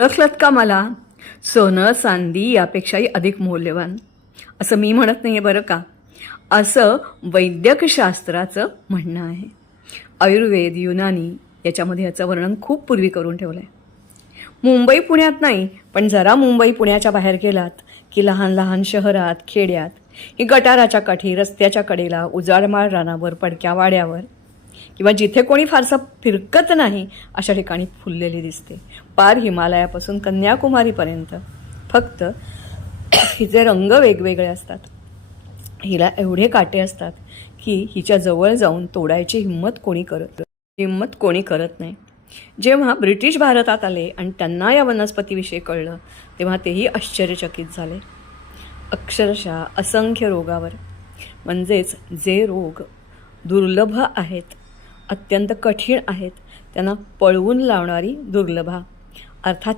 ओळखलत का मला? सोनं चांदी यापेक्षाही अधिक मौल्यवान असं मी म्हणत नाही आहे बरं का. असं वैद्यकशास्त्राचं म्हणणं आहे. आयुर्वेद, युनानी याच्यामध्ये याचं वर्णन खूप पूर्वी करून ठेवलं आहे. मुंबई पुण्यात नाही, पण जरा मुंबई पुण्याच्या बाहेर गेलात की लहान लहान शहरात, खेड्यात ही गटाराच्या काठी, रस्त्याच्या कडेला, उजाडमाळ रानावर, पडक्या वाड्यावर किंवा जिथे कोणी फारसं फिरकत नाही अशा ठिकाणी फुललेली दिसते. पार हिमालयापासून कन्याकुमारीपर्यंत. फक्त हिचे रंग वेगवेगळे असतात. हिला एवढे काटे असतात की हिच्या जवळ जाऊन तोडायची हिम्मत कोणी करत नाही. जेव्हा ब्रिटिश भारतात आले आणि त्यांना या वनस्पतीविषयी कळलं तेव्हा तेही आश्चर्यचकित झाले. अक्षरशः असंख्य रोगावर, म्हणजेच जे रोग दुर्लभ आहेत, अत्यंत कठीण आहेत, त्यांना पळवून लावणारी दुर्लभा, अर्थात